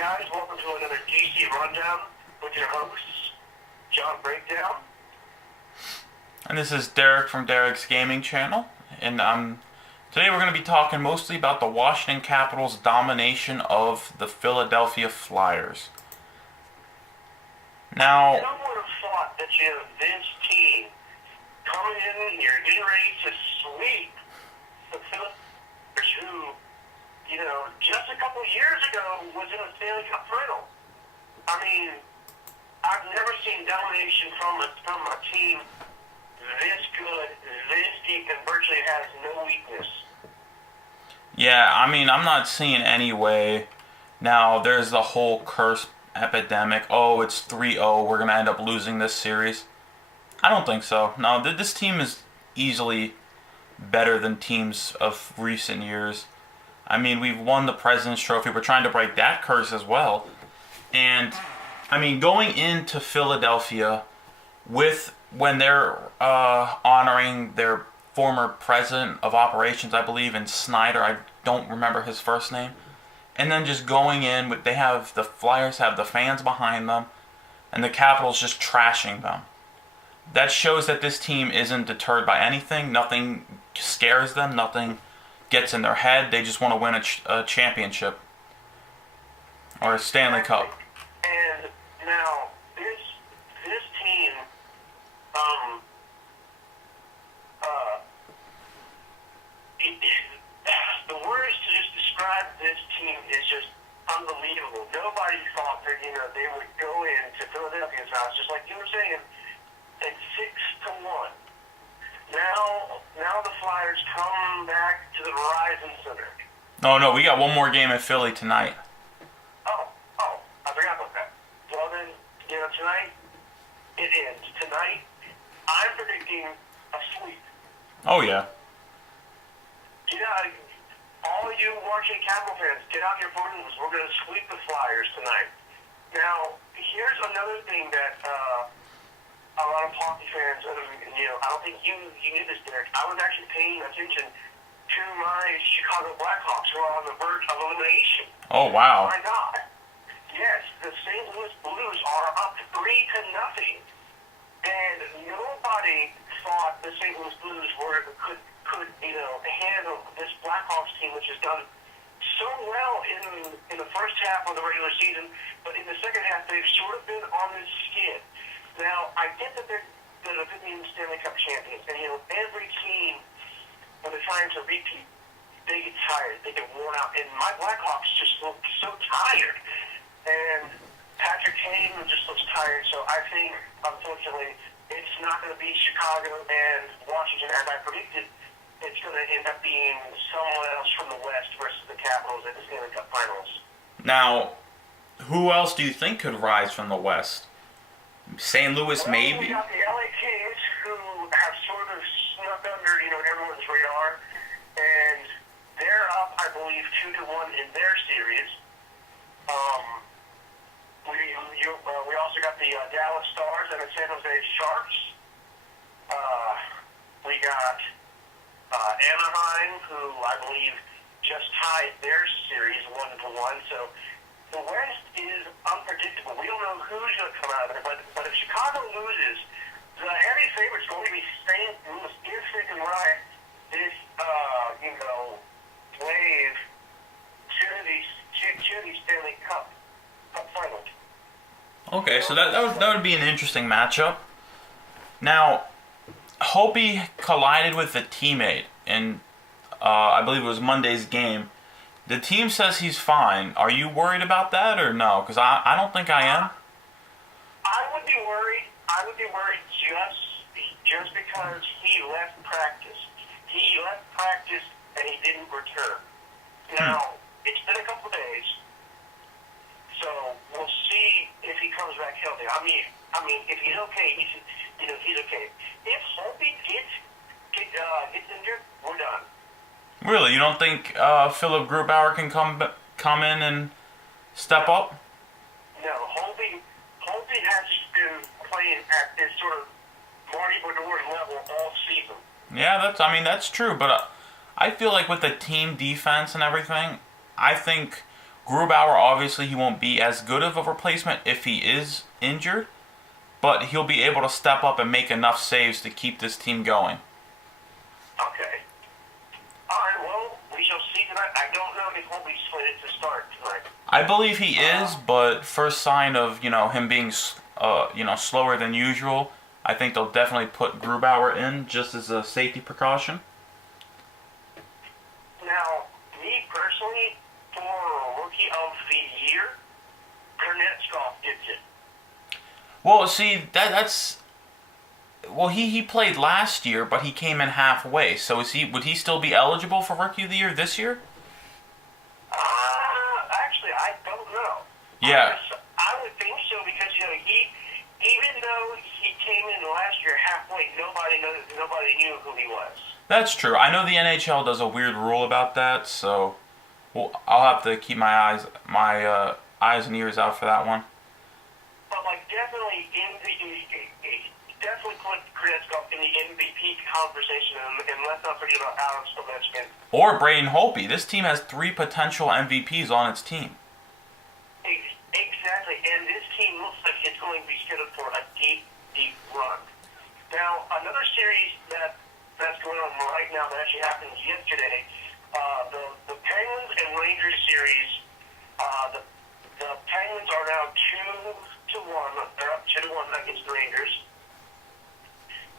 guys. Welcome to another DC Rundown with your hosts, John Breakdown. And this is Derek from Derrick's Gaming Channel. And today we're going to be talking mostly about the Washington Capitals' domination of the Philadelphia Flyers. Now, who would have thought that you have this team coming in here, getting ready to sweep the Flyers, who, just a couple years ago was in a Stanley Cup final. I mean, I've never seen domination from a team this good, this deep, and virtually has no weakness. yeah, I'm not seeing any way. Now, there's the whole curse epidemic. Oh, it's 3-0. We're going to end up losing this series. I don't think so. No, this team is easily better than teams of recent years. I mean, we've won the President's Trophy. We're trying to break that curse as well. And, going into Philadelphia when they're honoring their former president of operations, I believe, in Snyder. I don't remember his first name. And then just going in, the Flyers have the fans behind them, and the Capitals just trashing them. That shows that this team isn't deterred by anything. Nothing scares them. Nothing gets in their head. They just want to win a championship or a Stanley Cup. And now this team, the words to just describe this team is just unbelievable. Nobody thought that they would go into Philadelphia's house, just like you were saying, at 6-1. Now the Flyers come back to the Verizon Center. No, we got one more game in Philly tonight. Oh, I forgot about that. Well then, tonight it ends. Tonight, I'm predicting a sweep. Oh, yeah. All you Washington Capital fans, get out your balloons. We're going to sweep the Flyers tonight. Now, here's another thing that a lot of hockey fans, I don't think you knew this, Derek. I was actually paying attention to my Chicago Blackhawks, who are on the verge of elimination. Oh, wow. My God. Yes, the St. Louis Blues are up 3-0. And nobody thought the St. Louis Blues could handle this Blackhawks team, which has done so well in the first half of the regular season, but in the second half they've sort of been on this skid. Now, I get that they're the defending Stanley Cup champions, and every team, when they're trying to repeat, they get tired, they get worn out, and my Blackhawks just look so tired. And Patrick Kane just looks tired, so I think, unfortunately, it's not going to be Chicago and Washington as I predicted. It's going to end up being someone else from the West versus the Capitals at the Stanley Cup Finals. Now, who else do you think could rise from the West? St. Louis, maybe? We got the LA Kings, who have sort of snuck under, everyone's radar, and they're up, I believe, 2-1 in their series. We also got the Dallas Stars and the San Jose Sharks. We got Anaheim, who I believe just tied their series 1-1. So the West is unpredictable. We don't know who's going to come out of it, but if Chicago loses, the heavy favorite's going to be St. Louis if they can ride this, wave to the Stanley Cup final. Okay, so that would be an interesting matchup. Now, Hopi collided with a teammate in, I believe it was Monday's game. The team says he's fine. Are you worried about that or no? Because I don't think I am. I would be worried. Just because he left practice. He left practice and he didn't return. Now, it's been a couple of days, so we'll see if he comes back healthy. I mean, if he's okay, he's okay. If Hopi gets injured, we're done. Really? You don't think Philip Grubauer can come in and step up? No, Holby has been playing at this sort of Marty Brodeur level all season. Yeah, that's true, but I feel like with the team defense and everything, I think Grubauer, obviously, he won't be as good of a replacement if he is injured, but he'll be able to step up and make enough saves to keep this team going. Okay. All right, well, we shall see tonight. I don't know if he'll be slated to start tonight. I believe he is, but first sign of, him being, slower than usual, I think they'll definitely put Grubauer in just as a safety precaution. Now, me personally, for Rookie of the Year, Kornetskov gets it. Well, see, that's... Well, he played last year, but he came in halfway. So would he still be eligible for Rookie of the Year this year? Actually, I don't know. Yeah. I would think so because, even though he came in last year halfway, nobody knew who he was. That's true. I know the NHL does a weird rule about that, so I'll have to keep my eyes and ears out for that one. But definitely definitely put Kornetskov in the MVP conversation, and let's not forget about Alex Ovechkin. Or Braden Holtby. This team has 3 potential MVPs on its team. Exactly, and this team looks like it's going to be scheduled for a deep, deep run. Now, another series that's going on right now that actually happened yesterday, the Penguins and Rangers series, the Penguins are now 2-1. They're up 2-1 against the Rangers.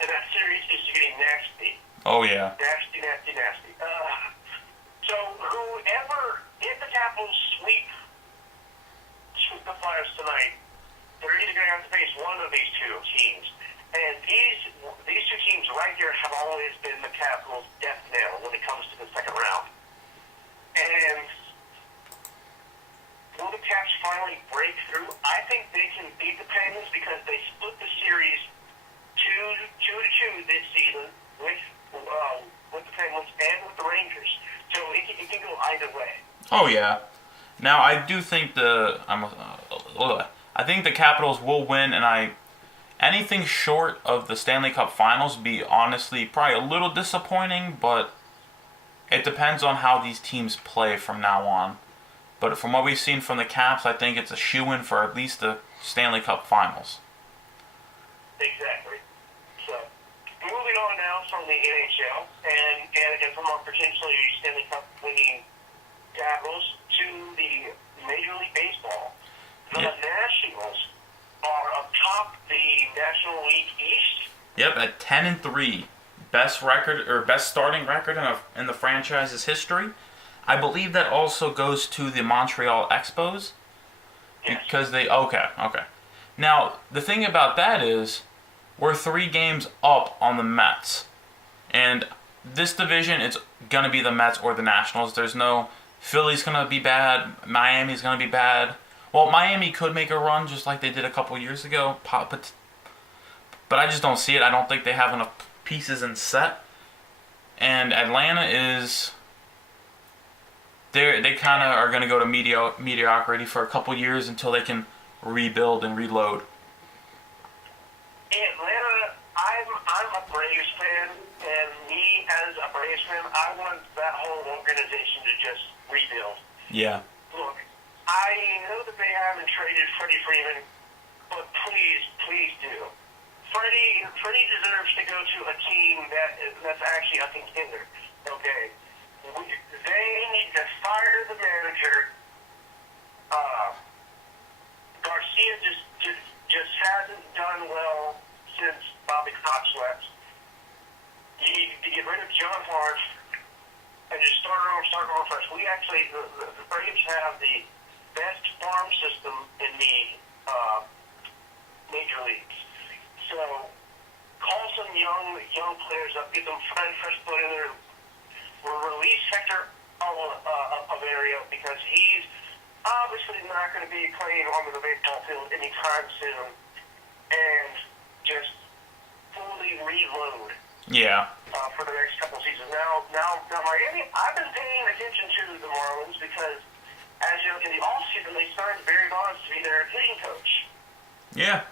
And that series is getting nasty. Oh, yeah. Nasty. So if the Capitals sweep the Flyers tonight, they're either going to have to face one of these two teams. And these two teams right here have always been the Capitals' death nail when it comes to the second round. And will the Caps finally break through? I think they can beat the Penguins because they split the series 2-2 this season with the Penguins and with the Rangers. So it can go either way. Oh yeah. Now I do think I think the Capitals will win, and anything short of the Stanley Cup Finals be honestly probably a little disappointing, but it depends on how these teams play from now on. But from what we've seen from the Caps, I think it's a shoo-in for at least the Stanley Cup Finals. Exactly. So, moving on now from the NHL and from our potentially Stanley Cup winning Capitals to the Major League Baseball. The Nationals are atop the National League East. Yep, at 10-3, best starting record in the franchise's history. I believe that also goes to the Montreal Expos. Yes. Because okay. Now, the thing about that is, we're 3 games up on the Mets. And this division, it's going to be the Mets or the Nationals. There's no Philly's going to be bad, Miami's going to be bad. Well, Miami could make a run just like they did a couple years ago. But I just don't see it. I don't think they have enough pieces in set. And Atlanta is... They kind of are going to go to mediocrity for a couple years until they can rebuild and reload. Atlanta, I'm a Braves fan, and me as a Braves fan, I want that whole organization to just rebuild. Yeah. Look, I know that they haven't traded Freddie Freeman, but please do. Freddie deserves to go to a team that's actually a contender. Okay. They need to fire the manager. Garcia just hasn't done well since Bobby Cox left. You need to get rid of John Hart and just start over fresh. We actually, the Braves have the best farm system in the major leagues. So call some young players up, get them fresh blood in there. We'll release Hector Averio because he's obviously not going to be playing on the baseball field anytime soon, and just fully reload. Yeah. For the next couple of seasons. Now Miami, I've been paying attention to the Marlins because, as you know, in the offseason they signed Barry Bonds to be their hitting coach. Yeah.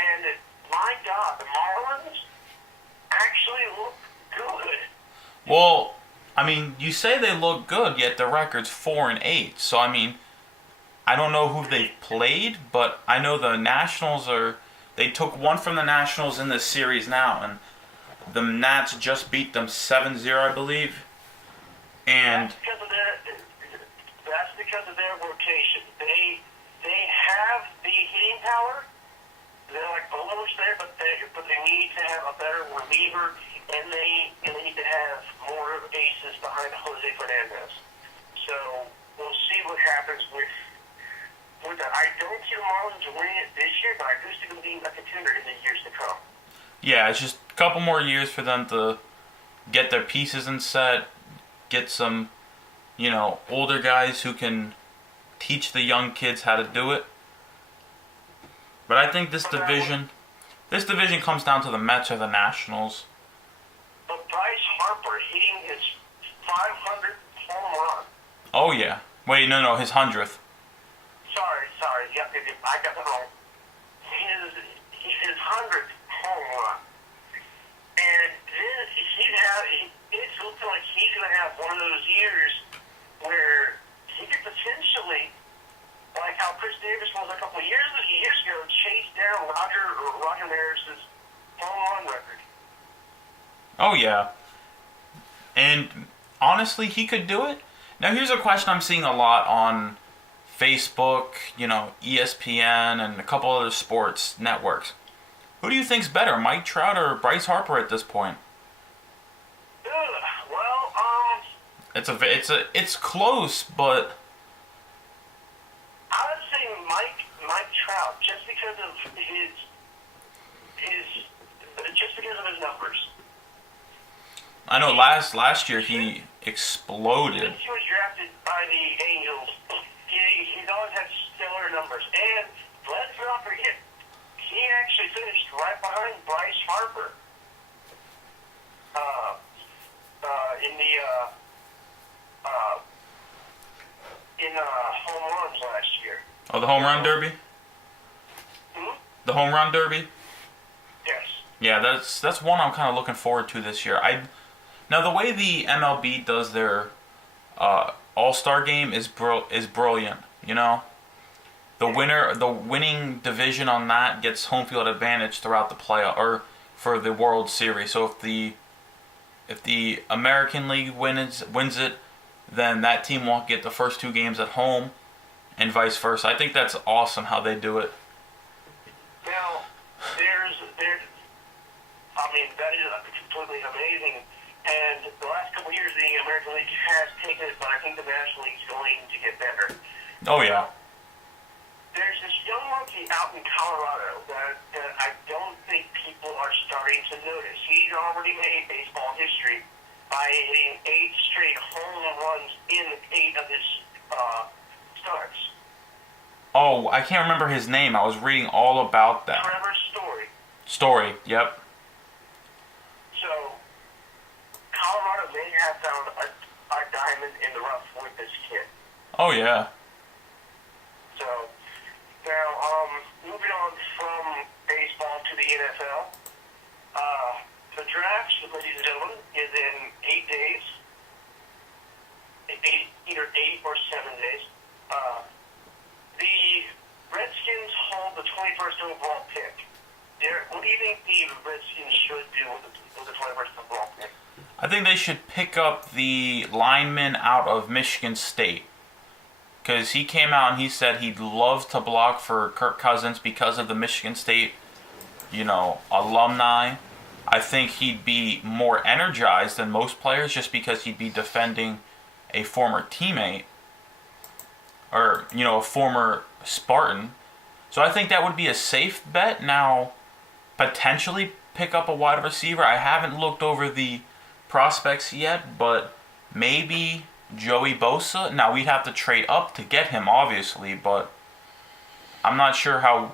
And my God, the Marlins actually look good. Well, I mean, you say they look good, yet their record's 4-8. So I mean, I don't know who they've played, but I know the Nationals are. They took one from the Nationals in this series now, and the Nats just beat them 7-0, I believe. And that's because of their rotation. They have the hitting power. They're like almost there, but they need to have a better reliever, and they need to have more aces behind Jose Fernandez. So we'll see what happens with that. I don't see the Marlins winning it this year, but I do see them being a contender in the years to come. yeah, it's just a couple more years for them to get their pieces in set, get some, older guys who can teach the young kids how to do it. But I think this division comes down to the Mets or the Nationals. But Bryce Harper hitting his 500th home run. Oh yeah. Wait, no, his 100th. Sorry. Yep, I got that wrong. His 100th home run. And then it's looking like he's going to have one of those years where he could potentially, like how Chris Davis was a couple of years ago, chase down Roger Maris's home run record. Oh yeah. And honestly, he could do it. Now here's a question I'm seeing a lot on Facebook, ESPN, and a couple other sports networks. Who do you think's better, Mike Trout or Bryce Harper at this point? It's close, but I would say Mike Trout, just because of his numbers. I know last year he exploded. Since he was drafted by the Angels, he's always had stellar numbers. And let's not forget, he actually finished right behind Bryce Harper in home runs last year. Oh, the home run derby? Hmm? The home run derby? Yes. Yeah, that's one I'm kind of looking forward to this year. Now the way the MLB does their All-Star game is brilliant. The winning division on that gets home field advantage throughout the playoff or for the World Series. So if the American League wins it, then that team won't get the first two games at home, and vice versa. I think that's awesome how they do it. Now, that is completely amazing. And the last couple of years, the American League has taken it, but I think the National League is going to get better. Oh yeah. There's this young monkey out in Colorado that I don't think people are starting to notice. He's already made baseball history by hitting 8 straight home runs in 8 of his starts. Oh, I can't remember his name. I was reading all about that. Trevor Story. Story, yep. So, Colorado may have found a diamond in the rough with this kid. Oh yeah. So, now, moving on from baseball to the NFL. The draft, ladies and gentlemen, is in 8 days. Either 8 or 7 days. The Redskins hold the 21st overall pick. What do you think the Redskins should do with the 21st overall pick? I think they should pick up the lineman out of Michigan State. Because he came out and he said he'd love to block for Kirk Cousins because of the Michigan State, alumni. I think he'd be more energized than most players just because he'd be defending a former teammate or, a former Spartan. So I think that would be a safe bet. Now, potentially pick up a wide receiver. I haven't looked over the prospects yet, but maybe Joey Bosa. Now, we'd have to trade up to get him, obviously, but I'm not sure how,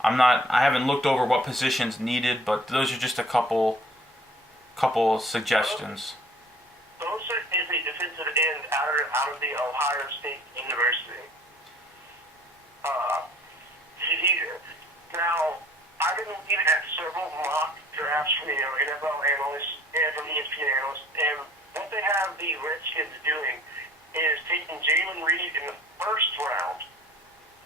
I haven't looked over what positions needed, but those are just a couple suggestions. Bosa is a defensive end out of the Ohio State University. Now, I've been looking at several mock drafts from NFL analysts and from ESPN analysts, and what they have the Redskins doing is taking Jalen Reed in the first round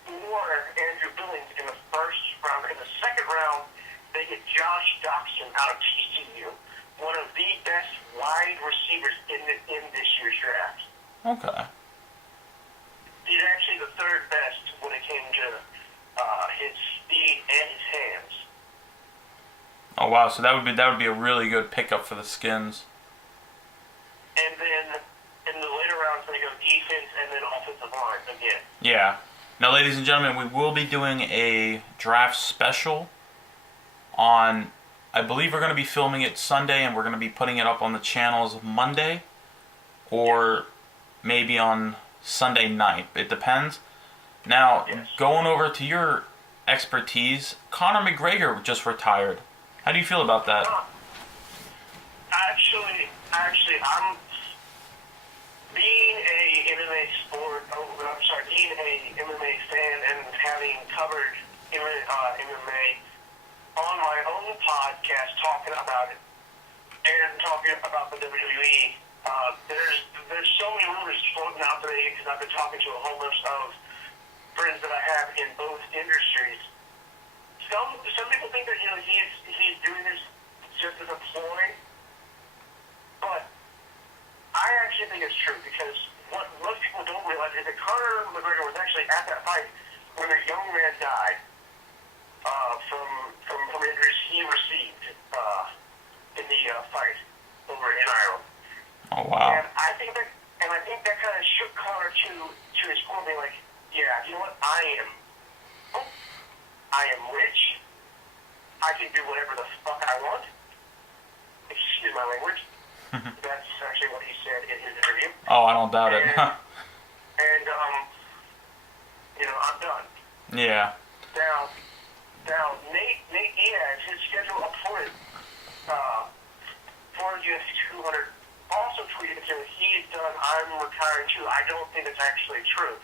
or Andrew Billings in the first round. In the second round, they get Josh Doxson out of TCU, one of the best wide receivers in this year's draft. Okay. He's actually the third best when it came to his speed and his hands. Oh wow, so that would be a really good pickup for the Skins. And then in the later rounds, they go defense and then offensive line again. Yeah. Now, ladies and gentlemen, we will be doing a draft special on, I believe we're going to be filming it Sunday, and we're going to be putting it up on the channels Monday, or maybe on Sunday night. It depends. Now, going over to your expertise, Conor McGregor just retired. How do you feel about that? Actually, I'm being being a MMA fan and having covered MMA on my own podcast, talking about it and talking about the WWE. There's so many rumors floating out today because I've been talking to a whole list of friends that I have in both industries. Some people think that he's doing this just as a ploy, but I actually think it's true because what most people don't realize is that Conor McGregor was actually at that fight when a young man died from injuries he received in the fight over in Ireland. Oh wow! And I think that kind of shook Conor to his core, being like, yeah, you know what? I am rich. I can do whatever the fuck I want. Excuse my language. That's actually what he said in his interview. Oh, I don't doubt it. And I'm done. Yeah. Now, Nate Diaz, his schedule up for it, for UFC 200, also tweeted that he's done. I'm retiring too. I don't think it's actually true.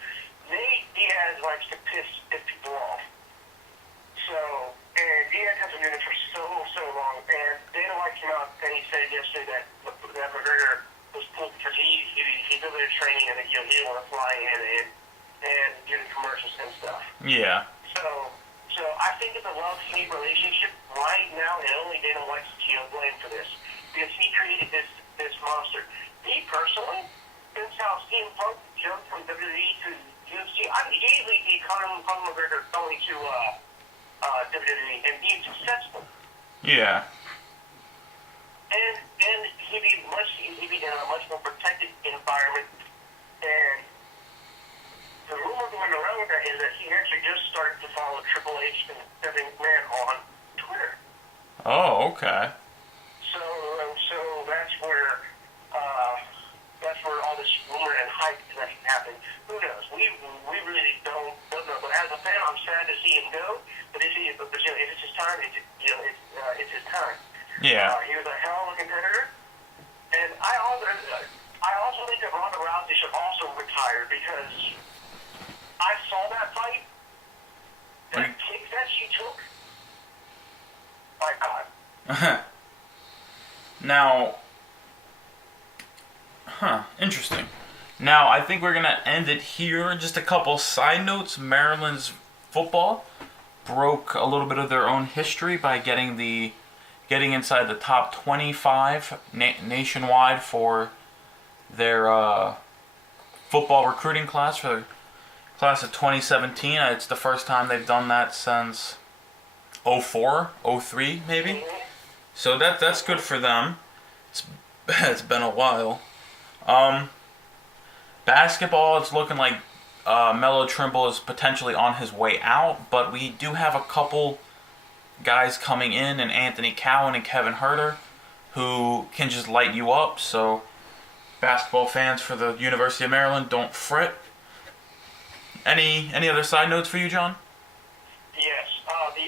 Nate Diaz likes to piss people off. And Diaz has been doing it for so long. And Dana White came out and he said yesterday that McGregor was pulled because he's over there training and he didn't want to fly in and do the commercials and stuff. Yeah. So I think it's a love-hate relationship right now, and only Dana White's blame for this because he created this monster. Me personally, since how CM Punk jumped from WWE to UFC, I'd easily see Conor McGregor going to WWE and being successful. Yeah. And he'd be in a much more protected environment. And the rumor going around with that is that he actually just started to follow Triple H and Stephanie McMahon on Twitter. Oh, okay. So that's where all this rumor and hype that happened. Who knows? We really don't know. But as a fan, I'm sad to see him go. But if it's his time, it's his time. Yeah. He was a hell of a competitor. And I also think that Ronda Rousey should also retire because I saw that fight. That kick that she took. My God. Now, interesting. Now, I think we're going to end it here. Just a couple side notes. Maryland's football broke a little bit of their own history by getting inside the top 25 nationwide for their football recruiting class for the class of 2017. It's the first time they've done that since 04, 03 maybe. So that's good for them. It's been a while. Basketball, it's looking like Melo Trimble is potentially on his way out, but we do have a couple guys coming in, and Anthony Cowan and Kevin Herter, who can just light you up. So, basketball fans for the University of Maryland, don't fret. Any other side notes for you, John? Yes, the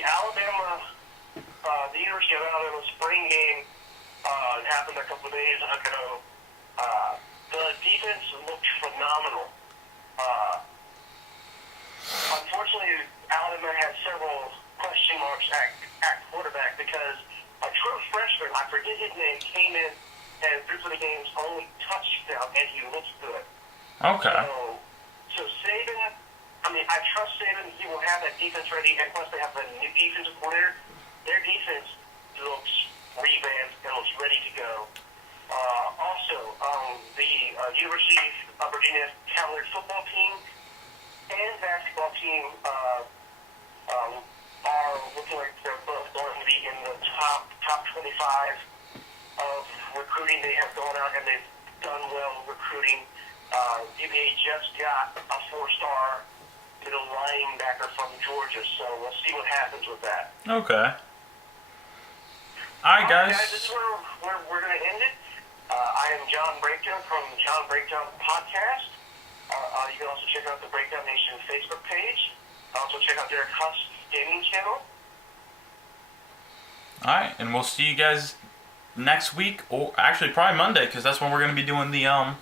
University of Alabama spring game happened a couple of days ago. The defense looked phenomenal. Unfortunately, Alabama had several question marks at quarterback because a true freshman, I forget his name, came in and through the games, only touchdown, and he looks good. Okay. So Saban, I trust Saban. He will have that defense ready, and plus they have the new defensive coordinator. Their defense looks revamped and looks ready to go. The University of Virginia Cavalier football team and basketball team are looking like they're both going to be in the top 25 of recruiting. They have gone out and they've done well recruiting. UVA just got a 4-star middle linebacker from Georgia, so we'll see what happens with that. Okay. All right, guys. This is where we're going to end it. I am John Breakdown from John Breakdown Podcast. You can also check out the Breakdown Nation Facebook page. Also check out Derrick Huff's gaming channel. All right, and we'll see you guys next week, or actually probably Monday, because that's when we're going to be doing the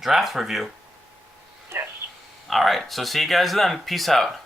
draft review. Yes. All right, so see you guys then. Peace out.